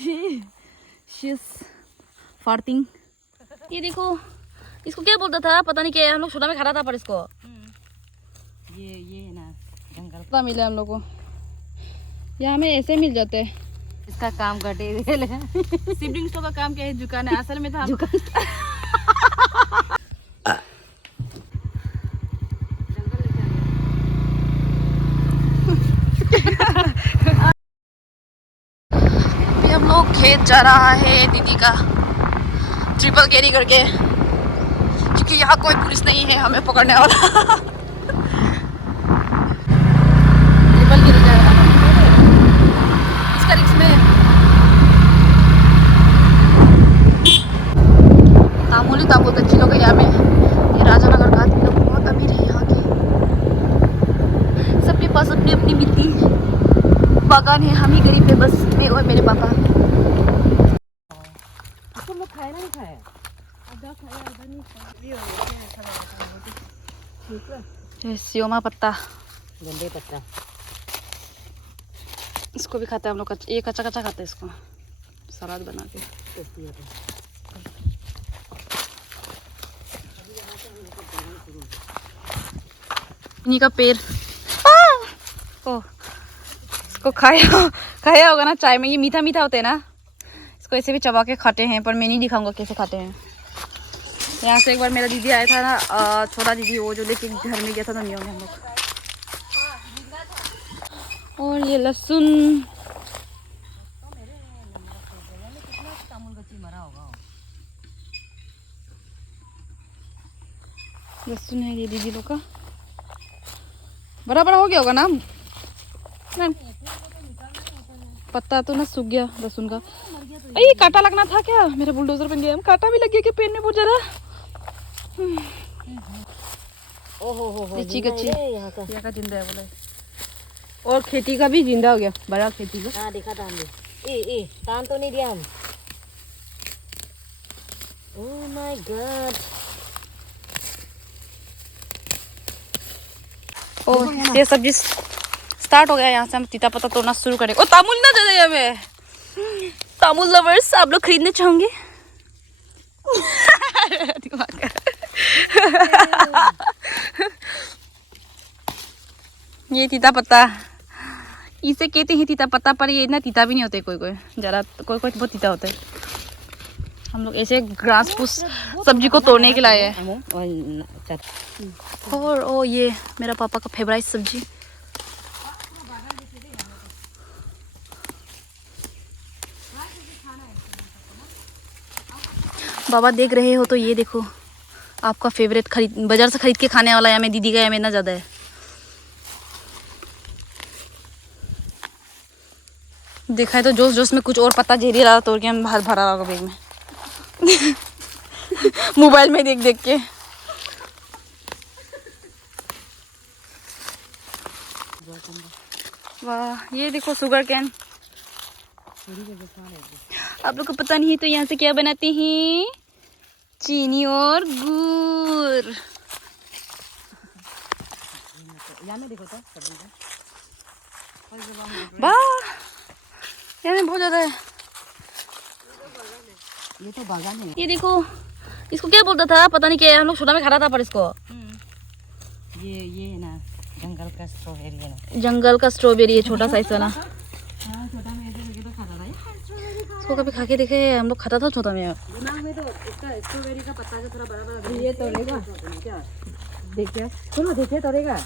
she's farting. ये देखो, इसको क्या बोलता था पता नहीं क्या, हम लोग छोटा में खा था पर इसको ये है ना जंगल का मिला हम लोग को। यहाँ में ऐसे मिल जाते हैं। इसका काम कटे सिबलिंग्स का काम क्या है, झुकाना। असल में था हम लोग खेत जा रहा है दीदी का ट्रिपल कैरी करके, क्योंकि यहाँ कोई पुलिस नहीं है हमें पकड़ने वाला। ट्रिपल कैरी जा रहा है इसका रिक्स में। तामूली तामूल कच्ची लोग यहाँ में। ये राजानगर का आदमी लोग बहुत अमीर है यहाँ के, सबके पास अपनी अपनी मिट्टी बागान है। हम ही गरीब है बस, मैं और मेरे पापा। तुम लोग खाए नहीं खाए? सियोमा पत्ता, गंदे पत्ता, इसको भी खाते हैं हम लोग। ये कच्चा कच्चा खाते हैं इसको, सलाद बना के। इन्हीं का पेड़ ओ, इसको खाया होगा ना चाय में। ये मीठा मीठा होते हैं ना, इसको ऐसे भी चबा के खाते हैं, पर मैं नहीं दिखाऊंगा कैसे खाते हैं। यहाँ से एक बार मेरा दीदी आया था ना, छोटा दीदी, वो जो लेके घर में गया था ननियों में हम लोग। और ये लहसुन, लहसुन है ये दीदी लोग का। बड़ा बड़ा हो गया होगा ना, पत्ता तो ना सूख गया लहसुन का। अरे कांटा लगना था क्या, मेरा बुलडोजर बन गया। कांटा भी लग गया कि पेन में बहुत ज्यादा। कच्ची कच्ची यहाँ का जिंदा है बोले। और खेती का भी जिंदा हो गया, बड़ा खेती का। हाँ देखा था हमने। ए तान तो नहीं दिया हम। Oh my God. ओ ये सब्जी स्टार्ट हो गया। यहाँ से हम तीता पत्ता तोड़ना शुरू करेंगे। ओ तामुल ना दे दे हमें। तामुल लवर्स आप लोग खरीदने चाहोगे? ये तीता पत्ता, इसे कहते हैं तीता पत्ता, पर ये इतना तीता भी नहीं होते। कोई कोई ज़रा, कोई कोई बहुत तीता होता है। हम लोग ऐसे घास फूस सब्जी को तोड़ने के लाए हैं। और ओ ये मेरा पापा का फेवरेट सब्जी। बाबा देख रहे हो तो ये देखो, आपका फेवरेट खरीद बाजार से खरीद के खाने वाला। यहाँ में दीदी का यहाँ में इतना ज़्यादा है। देखा है तो जोश जोश में कुछ और पत्ता झेरी रहा, तोड़ के हम बाहर भरा होगा बैग में। मोबाइल में देख देख के। वाह ये देखो शुगर कैन। आप लोग को पता नहीं है तो यहाँ से क्या बनाते हैं, चीनी और गुड़। वाह यहाँ में बहुत ज्यादा है। ये तो बागान है। ये देखो, इसको क्या बोलता था पता नहीं क्या, हम लोग छोटा में खा था पर इसको ये है ना जंगल का स्ट्रॉबेरी है ना। जंगल का स्ट्रॉबेरी है, छोटा साइज वाला। छोटा में ऐसे करके तो खाता था। इसको कभी खा के देखे, हम लोग खाता था छोटा में। दिमाग में तो इसका स्ट्रॉबेरी का पत्ता जो थोड़ा बड़ा बड़ा ये तोड़ेगा क्या? देखिए सुनो, देखिए तोड़ेगा।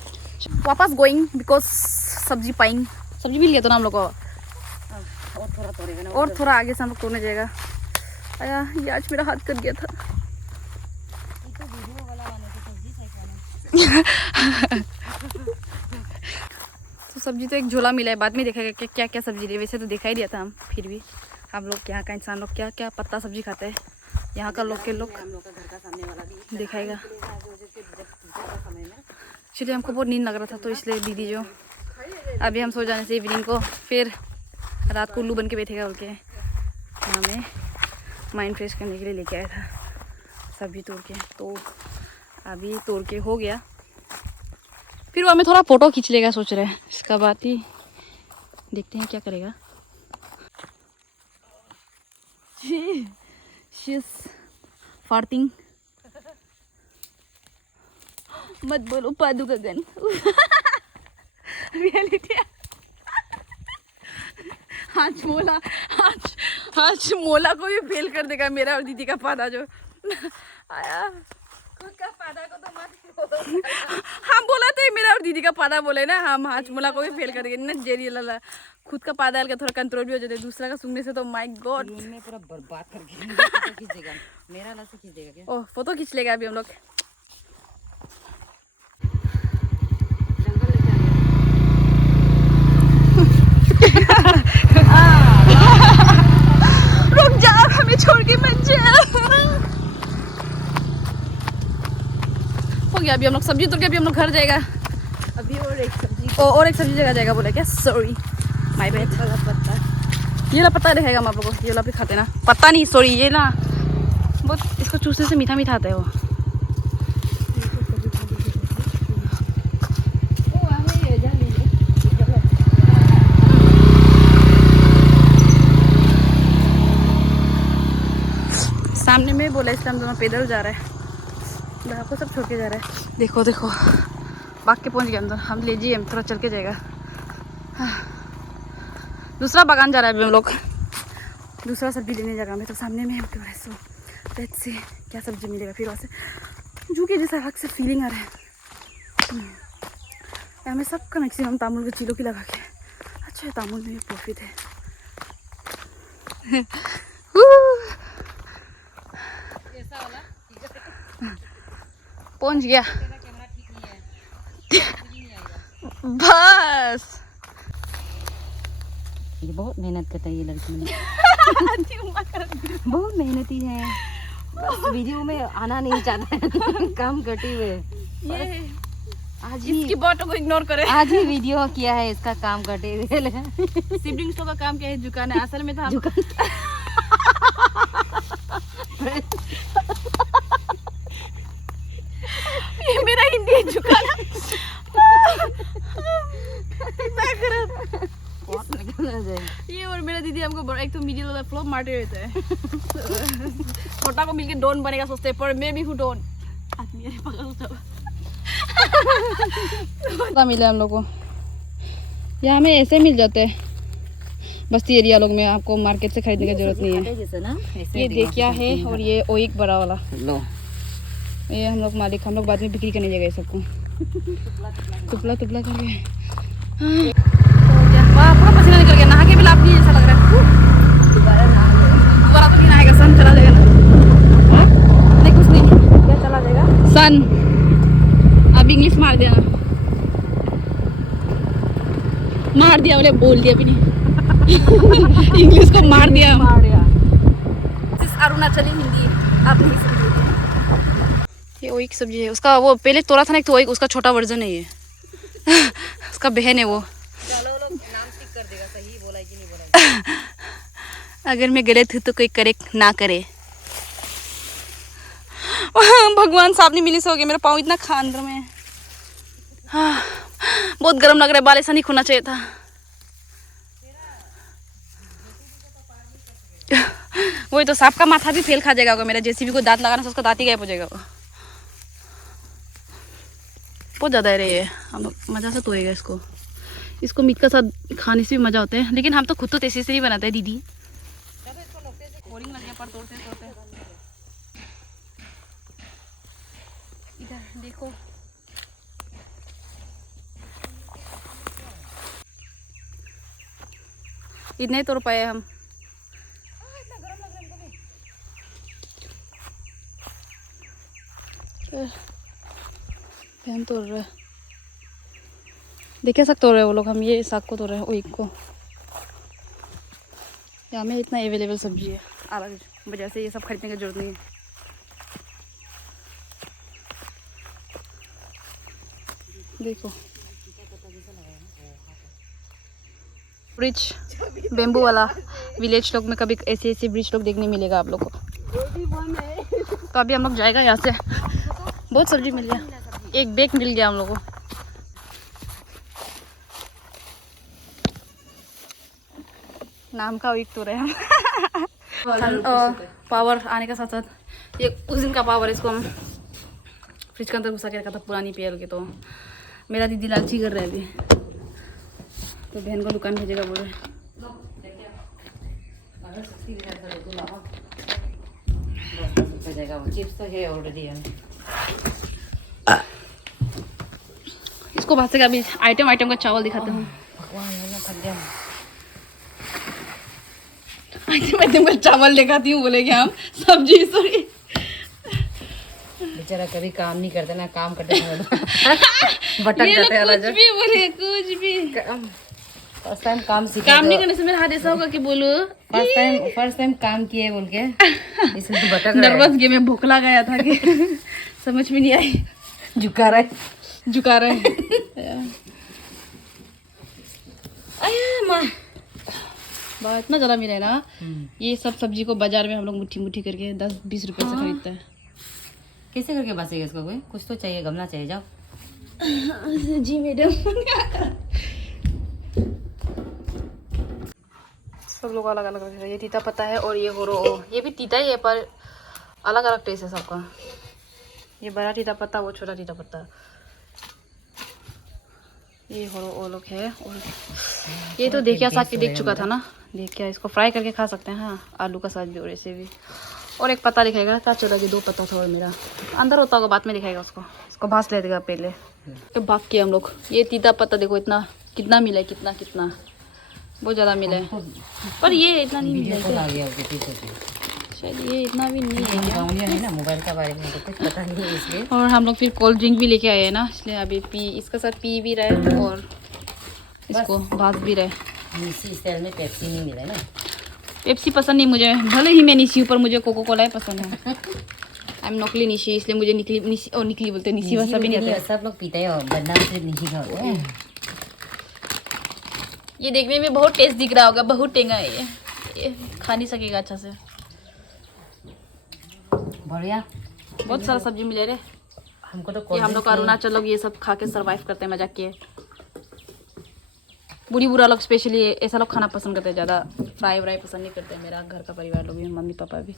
वापस गोइंग बिकॉज सब्जी पाइंग, सब्जी मिल गया तो ना हम लोग को। और थोड़ा तोड़ेगा ना, और थोड़ा आगे से हम लोग तोड़ने जाएगा। आया ये आज मेरा हाथ कट गया था। तो वीडियो वाला वाले तो सब्जी साइड वाला। तो सब्जी तो एक झोला मिला है, बाद में देखेगा कि क्या क्या सब्जी है। वैसे तो दिखा ही दिया था हम, फिर भी हम लोग यहाँ का इंसान लोग क्या क्या पत्ता सब्जी खाते हैं। यहाँ का लोग के लोग हम लोग का घर का सामने वाला भी दिखाएगा। चलिए हमको बहुत नींद लग रहा था तो इसलिए दीदी जो अभी हम सो जाने से इवनिंग को फिर रात को उल्लू बन के बैठेगा बोल के हमें माइंड फ्रेश करने के लिए लेके आया था सब्जी तोड़ के। तो अभी तोड़ के हो गया, फिर वो हमें थोड़ा फ़ोटो खींच लेगा सोच रहे हैं। इसका बाद ही देखते हैं क्या करेगा। she's farting. मत बोलो पादू गगन. रियलिटी. आज मोला को भी फेल कर देगा मेरा और दीदी का पादा जो आया. खुद का पादा को तो मत बोलो. हम बोला तो मेरा और दीदी का पादा बोले ना, हम हाथ मोला को भी फेल कर देंगे ना. जेरी लाला खुद का पादा का थोड़ा कंट्रोल भी हो जाता है, दूसरा का सुनने से तो माय गॉड. रूम में पूरा बर्बाद करके फोटो खींचेगा. मेरा अलग से खींचेगा क्या? ओह फोटो खींच लेगा अभी हम लोग. जंगल लेके रुक जा, हमें छोड़ के मत जा. हो गया अभी हम लोग सब्जी तोड़ के अभी हम लोग घर जाएगा. अभी और एक सब्जी और एक सब्जी जगह जाएगा बोला क्या? Sorry my bad. वाला पत्ता. ये ला पत्ता दिखाएगा हम आप लोगों को. ये ला भी खाते ना पत्ता नहीं, सॉरी ये ना बहुत इसको चूसने से मीठा मीठा आता है वो. सामने में बोला इसलिए हम दोनों पैदल जा रहे हैं. बाहर को सब छोड़ के जा रहा है. देखो देखो बाग के पहुंच गए अंदर. हम ले जाइए, हम थोड़ा चल के जाएगा. दूसरा बागान जा रहा है अभी हम लोग. दूसरा सब्जी लेने जाएगा हमें. तो सामने में हमके सो लेट्स सी क्या सब्जी मिलेगा. फिर वहाँ से जू के जैसा अलग से फीलिंग आ रहा है. यहाँ में सबका मैक्सिमम तामुल के चिलो की लगा के. अच्छा है तामुल में प्रॉफिट है. पहुंच गया बस. ये बहुत मेहनत करता है ये लड़की. बहुत मेहनती है. बस वीडियो में आना नहीं चाहता है. काम करते हुए ये आज इसकी ही बातों को इग्नोर करें. आज ही वीडियो किया है इसका काम करते हुए. सिबलिंग्स का काम क्या है? झुकाना. असल में था ये मेरा हिंदी है झुकाना. ये और मेरा दीदी हमको एक तो मिडिल वाला फ्लॉप मारते रहते हैं. छोटा को मिलके डॉन बनेगा सोचते हैं, पर मैं भी हूँ डॉन. आदमी है पागल. पता मिला हम लोग को. यहाँ में ऐसे मिल जाते हैं बस्ती एरिया लोग में. आपको मार्केट से खरीदने की जरूरत नहीं है. जैसे ना ये देखिया है और ये ओइक बड़ा वाला. लो ये हम लोग मालिक, हम लोग बाद में बिक्री करने जाएगा सबको. टुपला टुपला करके. वाह पूरा पसीना निकल गया. नहा के भी लाभ नहीं ऐसा लग रहा है. दोबारा तो नहीं नहाएगा. सन चला जाएगा ना. नहीं कुछ नहीं. क्या चला जाएगा? सन. अब इंग्लिश मार दिया ना. मार दिया बोले, बोल दिया भी नहीं. इंग्लिश को मार दिया. अरुणाचली हिंदी आप नहीं समझोगे. ये ओइक सब्जी है. उसका वो पहले तोड़ा था ना एक तो ओइक, उसका छोटा वर्जन है ये. उसका बहन है वो. नाम टिक कर देगा. सही बोला है कि नहीं बोला है. अगर मैं गलत हूँ तो कोई करेक्ट ना करे. भगवान साहब ने मिली से हो गया. मेरा पाँव इतना खा अंदर में. हाँ बहुत गर्म लग रहा है. बाल ऐसा नहीं खोना चाहिए था. वही तो सांप का माथा भी फेल खा जाएगा अगर मेरा जेसीबी को दांत लगाना से उसका दांत ही गायब हो जाएगा. वो बहुत ज़्यादा है रे ये. हम मज़ा से तोड़ेगा इसको. इसको मीट का साथ खाने से भी मज़ा होता है. लेकिन हम तो खुद तो तेजी से नहीं बनाते हैं दीदी. बोरिंग लग गया पर तोड़ते तोड़ते. इधर देखो. इतने ही तोड़ पाए हम. हम तोड़ रहे हैं. देखे साग तोड़ रहे हैं वो लोग. हम ये साग को तोड़ रहे हैं. ओइक को. यहाँ में इतना अवेलेबल सब्जी है. अलग वजह से ये सब खरीदने की जरूरत नहीं है. देखो ब्रिज बेम्बू वाला. विलेज लोग में कभी ऐसे ऐसे ब्रिज लोग देखने मिलेगा आप लोग को. तो अभी हम लोग जाएगा यहाँ से. बहुत सब्जी मिल गया. एक बैग मिल गया हम लोग को. नाम का ओइक तो रहे हम. पावर आने का साथ साथ ये उस दिन का पावर, इसको हम फ्रिज के अंदर घुसा के रखा था पुरानी पेयर के। तो मेरा दीदी लालची कर रहे अभी, तो बहन को दुकान भेजेगा बोले। चिप्स तो है ऑलरेडी। इसको भाषे का अभी आइटम का चावल दिखाते हूँ। आइटम का चावल दिखाती हूँ बोले क्या हम, सब्जी सॉरी। बेचारा कभी काम नहीं करता ना, काम करते भटक ये जाते हैं। लोग कुछ भी बोले, कुछ भी फर्स्ट टाइम काम सीखा, काम नहीं करने से मेरा हाथ ऐसा होगा कि बोलो फर्स्ट टाइम काम किए बोल के इसलिए भटक रहा है। नर्वस गेम में भोखला गया था कि समझ में नहीं आई, झुका रहा है। अया माँ बात इतना ज़्यादा मिला है ना। ये सब सब्जी को बाजार में हम लोग मुट्ठी मुट्ठी करके 10-20 रुपए से खरीदते हैं। कैसे करके बचेगा इसको? कोई कुछ तो चाहिए, गमला चाहिए। जाओ जी मैडम। सब लोग अलग अलग रखे हैं। ये तीता पत्ता है और ये होरो, ये भी तीता ही है पर अलग अलग टेस्ट है सबका। ये बड़ा तीता पत्ता, वो छोटा तीता पत्ता। ये होरो वो लोग है। और ये तो देखिया साग के देख चुका था ना, देखिया इसको फ्राई करके खा सकते हैं। हाँ आलू का साग भी और ऐसे भी। और एक पत्ता दिखाएगा, क्या छोटा कि 2 पत्ता था और मेरा अंदर होता होगा, बाद में दिखाएगा उसको। इसको भास ले देगा पहले। तो भाग के हम लोग ये तीता पत्ता देखो इतना कितना मिला है, कितना बहुत ज़्यादा मिला है। पर ये इतना नहीं मिला है, शायद ये इतना भी नहीं है ना। मोबाइल के बारे में तो कुछ पता नहीं है इसलिए। और हम लोग फिर कोल्ड ड्रिंक भी लेके आए हैं ना, इसलिए अभी इसका साथ पी भी रहे और इसको भास भी रहे। इसी स्टाइल में पेप्सी नहीं मिला ना। पेप्सी पसंद नहीं मुझे, भले ही मैं निशी हूँ पर मुझे कोको कोला ही पसंद है। आई एम नकली निशी, इसलिए मुझे निकली बोलते हैं, निशी वैसा भी नहीं आता। सब लोग पीते हैं और बदनाम सिर्फ निशी का होता है। ये देखने में बहुत टेस्ट दिख रहा होगा, बहुत टेंगा है ये खा नहीं सकेगा अच्छा से। बढ़िया, बहुत सारा सब्जी मिले रे हमको तो। ये हम लोग अरुणाचल लोग ये सब खा के सर्वाइव करते हैं, मजाक किए। बुरा लोग स्पेशली ऐसा लोग खाना पसंद करते हैं, ज़्यादा फ्राई व्राई पसंद नहीं करते। मेरा घर का परिवार लोग भी, मम्मी पापा भी।